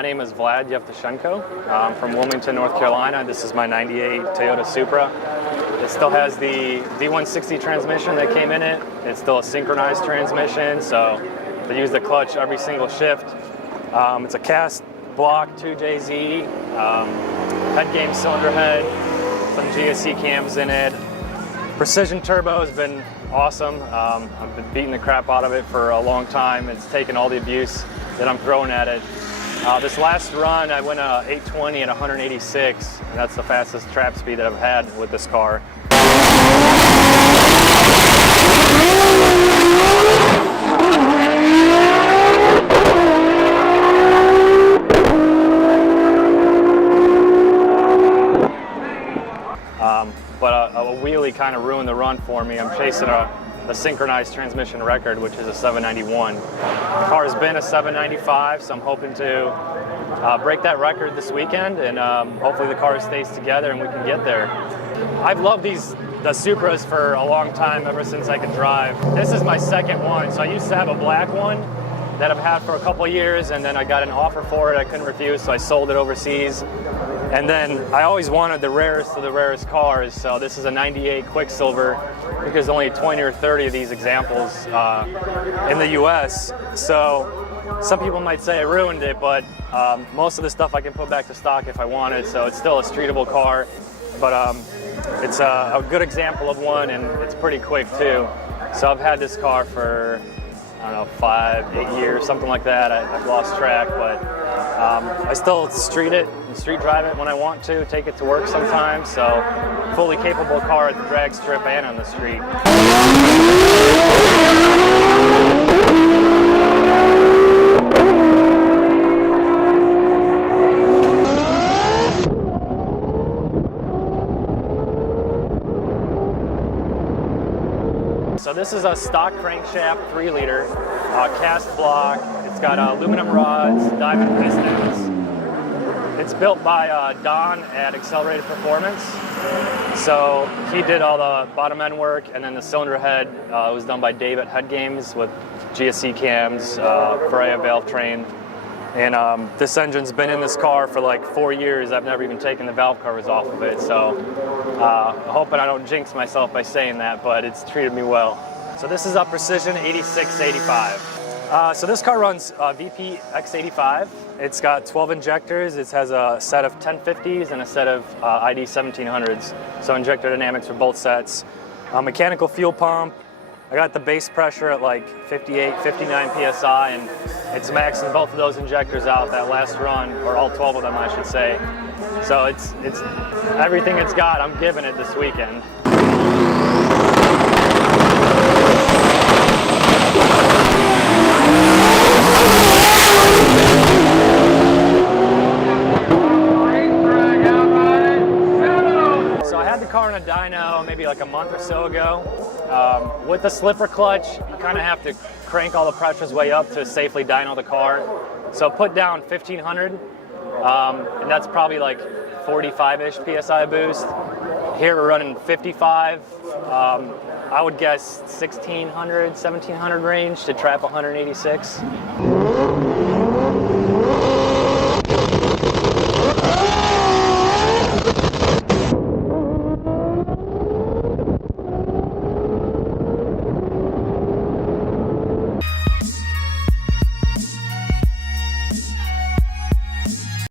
My name is Vlad I'm from Wilmington, North Carolina. This is my 98 Toyota Supra. It still has the V160 transmission that came in it. It's still a synchronized transmission, so they use the clutch every single shift. It's a cast block 2JZ, head game cylinder head, some GSC cams in it. Precision turbo has been awesome. I've been beating the crap out of it for a long time. It's taken all the abuse that I'm throwing at it. This last run, I went 820 at 186, and that's the fastest trap speed that I've had with this car. But a wheelie kind of ruined the run for me. I'm chasing a synchronized transmission record, which is a 791. The car has been a 795, so I'm hoping to break that record this weekend, and hopefully the car stays together and we can get there. I've loved the Supras for a long time, ever since I could drive. This is my second one, so I used to have a black one that I've had for a couple of years, and then I got an offer for it I couldn't refuse, so I sold it overseas. And then I always wanted the rarest of the rarest cars, so this is a 98 Quicksilver, because only 20 or 30 of these examples in the US. So some people might say I ruined it, but most of the stuff I can put back to stock if I wanted, so it's still a streetable car. But it's a good example of one, and it's pretty quick too. So I've had this car for, I don't know, 5, 8 years, something like that. I've lost track, but I still street drive it when I want to, take it to work sometimes, so fully capable car at the drag strip and on the street. So this is a stock crankshaft 3-liter cast block. It's got aluminum rods, diamond pistons. It's built by Don at Accelerated Performance. So he did all the bottom end work, and then the cylinder head was done by Dave at Head Games with GSC cams, Freya valve train. And this engine's been in this car for like 4 years. I've never even taken the valve covers off of it. So hoping I don't jinx myself by saying that, but it's treated me well. So this is a Precision 8685. So this car runs VP X85. It's got 12 injectors. It has a set of 1050s and a set of ID 1700s. So injector dynamics for both sets. Mechanical fuel pump. I got the base pressure at like 58, 59 PSI, and it's maxing both of those injectors out that last run, or all 12 of them, I should say. So it's everything it's got, I'm giving it this weekend. Car in a dyno maybe like a month or so ago. With the slipper clutch, you kind of have to crank all the pressures way up to safely dyno the car. So put down 1500, and that's probably like 45-ish PSI boost. Here we're running 55. I would guess 1600, 1700 range to trap 186.